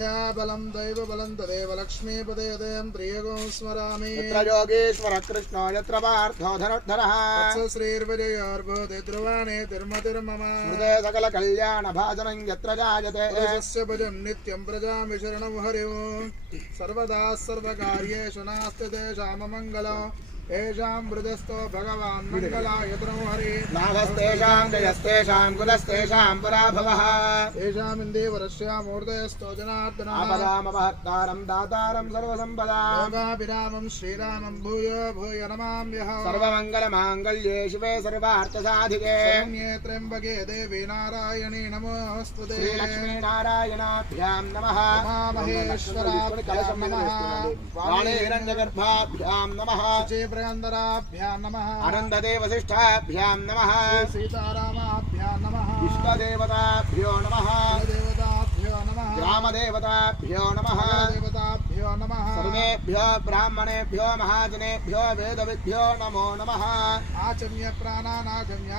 बलं दैव बलं तदेव लक्ष्मीपदे त्रियगो स्मरामि यत्र योगेश्वर कृष्णो यत्र पार्थो धनुर्धरः श्रीर्वजयोर्भूते ध्रुवाणे तिर्मतिर्मम हृदय सकल कल्याण भाजनं यत्र जायते प्रजस्य भजं नित्यं प्रजामि शरणं हरिः सर्वदा सर्वकार्येषु नास्ति तेषां मङ्गलम् एषां हृदस्थो भगवान् मङ्गलाय हरि लाभस्तेषां जयस्तेषां कुलस्तेषां पराभवः येषाम् इन्दीवरस्या मूर्धयस्थो जनार्दनः आपदामपहर्तारं दातारं सर्वसम्पदां योगाभिरामं श्रीरामं भूयो भूय नमाम्यहम् सर्वमङ्गलमाङ्गल्ये शिवे सर्वार्थसाधिके शरण्ये त्र्यम्बके देवी नारायणी नमोऽस्तुते श्रीलक्ष्मीनारायणाभ्यां नमः उमामहेश्वराभ्यां नमः वाणीरण्यगर्भाभ्यां नमः श्रीब्रहन्दराभ्यां नमः आनन्ददेवसिष्ठाभ्यां नमः सीतारामाभ्यां नमः इष्टदेवताभ्यो नमः देवताभ्यो नमः ग्रामदेवताभ्यो नमः देवताभ्यो नमः सर्वेभ्यो ब्राह्मणेभ्यो महाजनेभ्यो वेदविद्भ्यो नमो नमः आचम्य प्राणानाचम्य